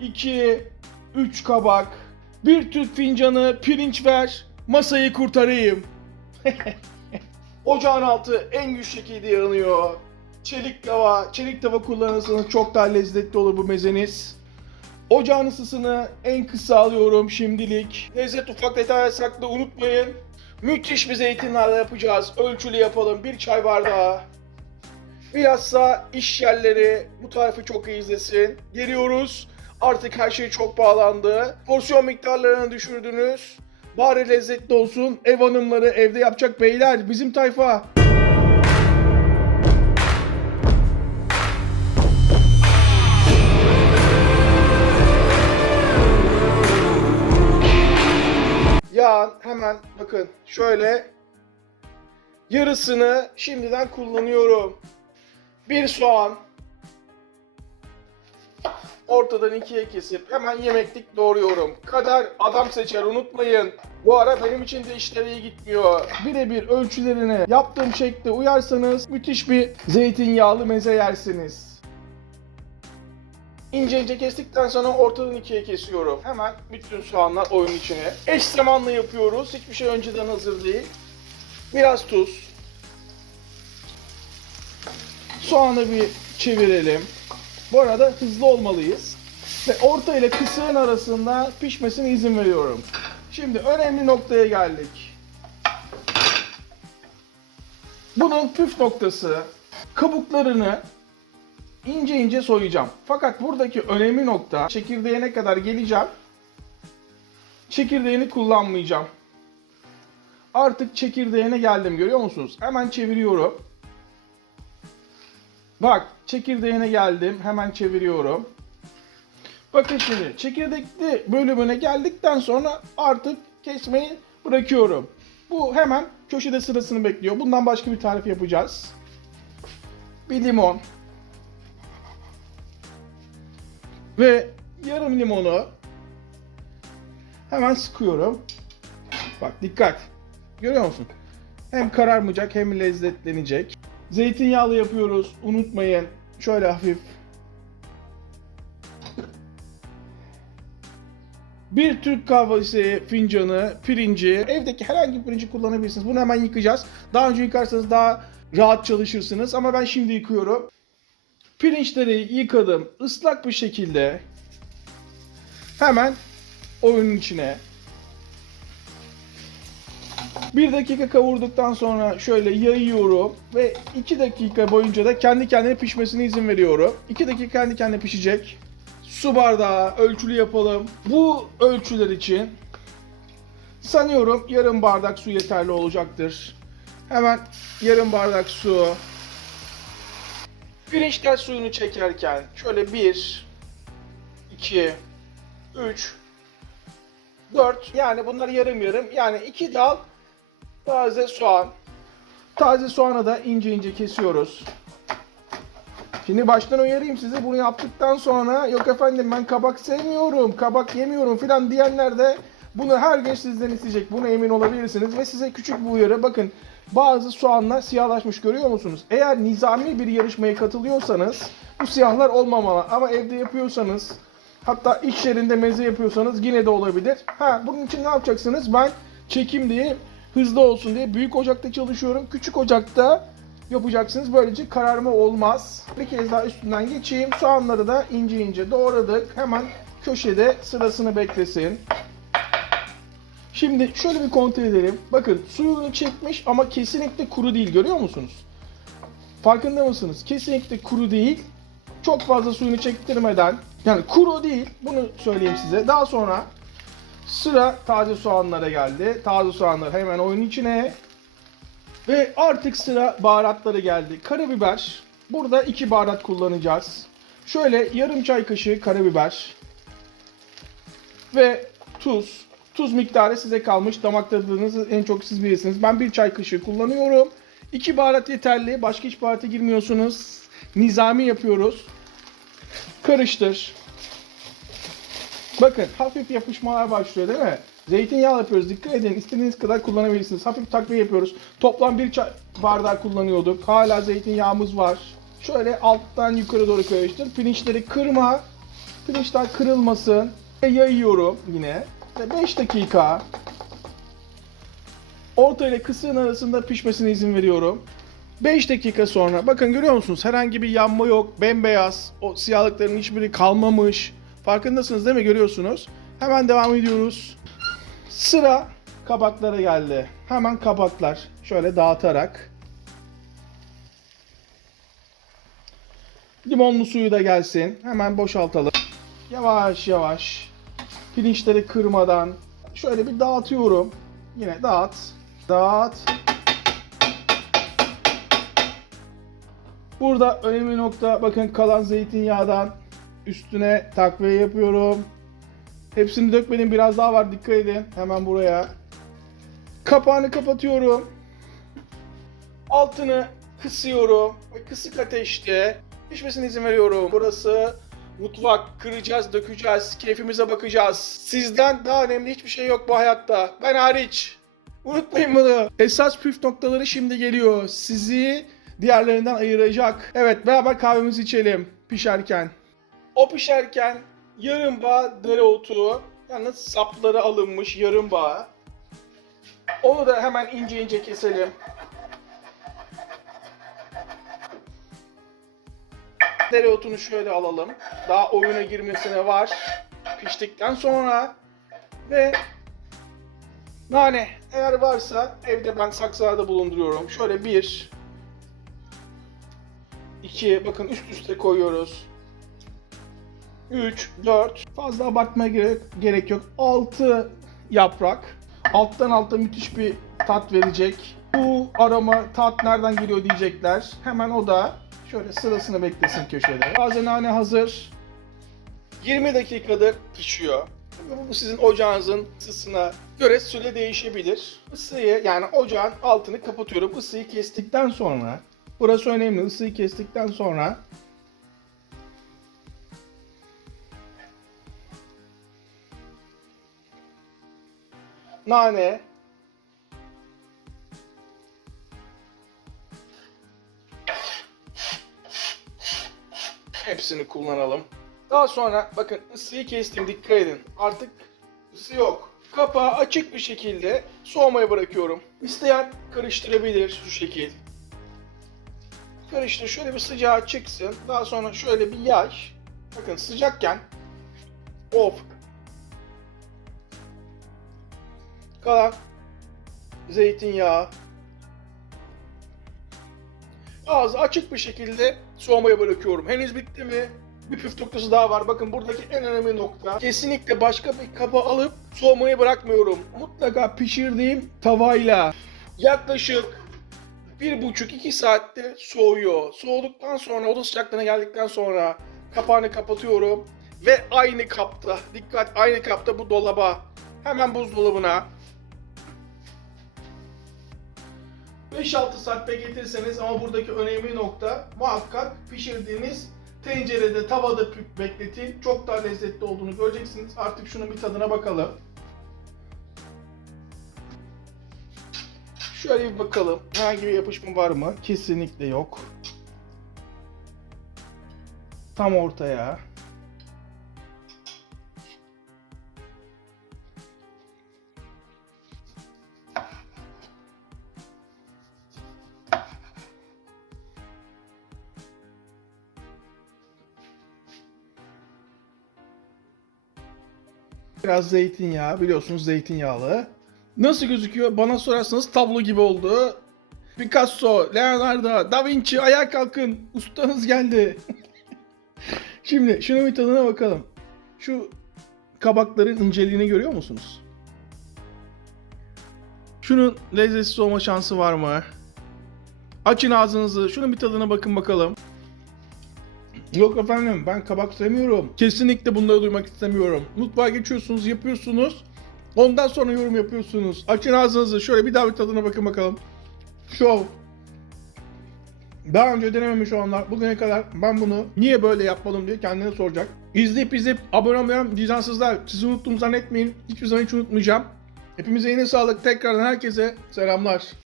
2, 3 kabak, bir Türk fincanı pirinç ver, masayı kurtarayım. Ocağın altı en güçlü şekilde yanıyor. Çelik tava, çelik tava kullanırsanız çok daha lezzetli olur bu mezeniz. Ocağın ısısını en kısa alıyorum şimdilik. Lezzet ufak detay saklı unutmayın. Müthiş bir zeytinlerle yapacağız. Ölçülü yapalım. Bir çay bardağı. Bilhassa iş yerleri bu tarifi çok iyi izlesin. Geliyoruz. Artık her şey çok bağlandı. Porsiyon miktarlarını düşürdünüz. Bari lezzetli olsun. Ev hanımları evde yapacak beyler. Bizim tayfa. Yağın hemen bakın şöyle yarısını şimdiden kullanıyorum. Bir soğan ortadan ikiye kesip hemen yemeklik doğruyorum. Kader adam seçer unutmayın. Bu ara benim için de işler iyi gitmiyor. Birebir ölçülerine yaptığım şekle uyarsanız müthiş bir zeytinyağlı meze yersiniz. İnce ince kestikten sonra ortadan ikiye kesiyorum. Hemen bütün soğanlar oyun içine. Eş zamanlı yapıyoruz. Hiçbir şey önceden hazır değil. Biraz tuz. Soğanı bir çevirelim. Bu arada hızlı olmalıyız. Ve orta ile kısığın arasında pişmesine izin veriyorum. Şimdi önemli noktaya geldik. Bunun püf noktası kabuklarını ince ince soyacağım. Fakat buradaki önemli nokta çekirdeğine kadar geleceğim. Çekirdeğini kullanmayacağım. Artık çekirdeğine geldim görüyor musunuz? Hemen çeviriyorum. Bak çekirdeğine geldim. Hemen çeviriyorum. Bakın şimdi çekirdekli bölümüne geldikten sonra artık kesmeyi bırakıyorum. Bu hemen köşede sırasını bekliyor. Bundan başka bir tarif yapacağız. Bir limon. Ve yarım limonu hemen sıkıyorum. Bak dikkat. Görüyor musun? Hem kararmayacak hem lezzetlenecek. Zeytinyağlı yapıyoruz. Unutmayın. Şöyle hafif. Bir Türk kahvesi fincanı, pirinci, evdeki herhangi bir pirinci kullanabilirsiniz. Bunu hemen yıkayacağız. Daha önce yıkarsanız daha rahat çalışırsınız ama ben şimdi yıkıyorum. Pirinçleri yıkadım ıslak bir şekilde. Hemen oyunun içine. Bir dakika kavurduktan sonra şöyle yayıyorum ve 2 dakika boyunca da kendi kendine pişmesine izin veriyorum. 2 dakika kendi kendine pişecek. Su bardağı ölçülü yapalım. Bu ölçüler için sanıyorum yarım bardak su yeterli olacaktır. Hemen yarım bardak su. Pirinçler suyunu çekerken şöyle 1 2 3 4 yani bunlar yarım yarım yani 2 dal taze soğan. Taze soğanı da ince ince kesiyoruz. Şimdi baştan uyarayım sizi bunu yaptıktan sonra yok efendim ben kabak sevmiyorum, kabak yemiyorum filan diyenler de bunu her gün sizden isteyecek. Buna emin olabilirsiniz ve size küçük bir uyarı. Bakın bazı soğanlar siyahlaşmış görüyor musunuz? Eğer nizami bir yarışmaya katılıyorsanız bu siyahlar olmamalı. Ama evde yapıyorsanız hatta iş yerinde meze yapıyorsanız yine de olabilir. Ha bunun için ne yapacaksınız? Ben çekim diye hızlı olsun diye büyük ocakta çalışıyorum. Küçük ocakta yapacaksınız. Böylece kararma olmaz. Bir kez daha üstünden geçeyim. Soğanları da ince ince doğradık. Hemen köşede sırasını beklesin. Şimdi şöyle bir kontrol edelim. Bakın suyunu çekmiş ama kesinlikle kuru değil görüyor musunuz? Farkında mısınız? Kesinlikle kuru değil. Çok fazla suyunu çektirmeden yani kuru değil bunu söyleyeyim size. Daha sonra sıra taze soğanlara geldi. Taze soğanlar hemen oyun içine. Ve artık sıra baharatları geldi. Karabiber. Burada iki baharat kullanacağız. Şöyle yarım çay kaşığı karabiber. Ve tuz. Tuz miktarı size kalmış. Damak tadınızı en çok siz bilirsiniz. Ben bir çay kaşığı kullanıyorum. İki baharat yeterli. Başka hiç baharata girmiyorsunuz. Nizami yapıyoruz. Karıştır. Bakın hafif yapışmalar başlıyor değil mi? Zeytinyağı yapıyoruz. Dikkat edin. İstediğiniz kadar kullanabilirsiniz. Hafif takviye yapıyoruz. Toplam bir çay bardağı kullanıyorduk. Hala zeytinyağımız var. Şöyle alttan yukarı doğru karıştır. Pirinçleri kırma. Pirinçler kırılmasın. Yayıyorum yine. Ve 5 dakika orta ile kısığın arasında pişmesine izin veriyorum. 5 dakika sonra bakın görüyor musunuz herhangi bir yanma yok bembeyaz o siyahlıkların hiçbiri kalmamış farkındasınız değil mi? Görüyorsunuz. Hemen devam ediyoruz. Sıra kabaklara geldi. Hemen kabaklar şöyle dağıtarak. Limonlu suyu da gelsin. Hemen boşaltalım. Yavaş yavaş. Pirinçleri kırmadan. Şöyle bir dağıtıyorum. Yine dağıt. Dağıt. Burada önemli nokta. Bakın kalan zeytinyağdan üstüne takviye yapıyorum. Hepsini dökmedim biraz daha var dikkat edin. Hemen buraya. Kapağını kapatıyorum. Altını kısıyorum. Ve kısık ateşte pişmesine izin veriyorum. Burası mutfak. Kıracağız, dökeceğiz. Keyfimize bakacağız. Sizden daha önemli hiçbir şey yok bu hayatta. Ben hariç. Unutmayın bunu. Esas püf noktaları şimdi geliyor. Sizi diğerlerinden ayıracak. Evet beraber kahvemizi içelim pişerken. O pişerken yarım bağ dereotu yalnız sapları alınmış yarım bağ. Onu da hemen ince ince keselim. Dereotunu şöyle alalım. Daha oyuna girmesine var. Piştikten sonra ve nane eğer varsa evde ben saksılarda bulunduruyorum. Şöyle bir 2 bakın üst üste koyuyoruz. 3, 4 fazla abartmaya gerek, gerek yok. 6 yaprak. Alttan alta müthiş bir tat verecek. Bu aroma tat nereden geliyor diyecekler. Hemen o da şöyle sırasını beklesin köşede. Taze nane hazır. 20 dakikadır pişiyor. Bu sizin ocağınızın ısısına göre süre değişebilir. Isıyı yani ocağın altını kapatıyorum. Isıyı kestikten sonra Burası önemli. Isıyı kestikten sonra nane hepsini kullanalım. Daha sonra bakın ısıyı kestim dikkat edin. Artık ısı yok. Kapağı açık bir şekilde soğumaya bırakıyorum. İsteyen karıştırabilir şu şekil. Karıştır şöyle bir sıcağı çıksın. Daha sonra şöyle bir yay. Bakın sıcakken of. Kalan zeytinyağı. Ağzı açık bir şekilde soğumaya bırakıyorum. Henüz bitti mi? Bir püf noktası daha var. Bakın buradaki en önemli nokta. Kesinlikle başka bir kaba alıp soğumayı bırakmıyorum. Mutlaka pişirdiğim tavayla yaklaşık bir buçuk iki saatte soğuyor. Soğuduktan sonra oda sıcaklığına geldikten sonra kapağını kapatıyorum ve aynı kapta dikkat aynı kapta bu dolaba hemen buzdolabına 5-6 saat bekletirseniz ama buradaki önemli nokta muhakkak pişirdiğiniz tencerede tavada bekletin. Çok daha lezzetli olduğunu göreceksiniz. Artık şunun bir tadına bakalım. Şöyle bir bakalım. Herhangi bir yapışma var mı? Kesinlikle yok. Tam ortaya. Biraz zeytinyağı biliyorsunuz zeytinyağlı. Nasıl gözüküyor? Bana sorarsanız tablo gibi oldu. Picasso, Leonardo, Da Vinci ayağa kalkın. Ustanız geldi. Şimdi şunun bir tadına bakalım. Şu kabakların inceliğini görüyor musunuz? Şunun lezzetsiz olma şansı var mı? Açın ağzınızı. Şunun bir tadına bakın bakalım. Yok efendim ben kabak sevmiyorum. Kesinlikle bunları duymak istemiyorum. Mutfağa geçiyorsunuz, yapıyorsunuz. Ondan sonra yorum yapıyorsunuz. Açın ağzınızı. Şöyle bir bir tadına bakın bakalım. Şov. Daha önce denememiş olanlar bugüne kadar ben bunu niye böyle yapmadım diye kendine soracak. İzleyip izleyip abone olmayan vicdansızlar sizi unuttum zannetmeyin. Hiçbir zaman hiç unutmayacağım. Hepimize yine sağlık. Tekrardan herkese selamlar.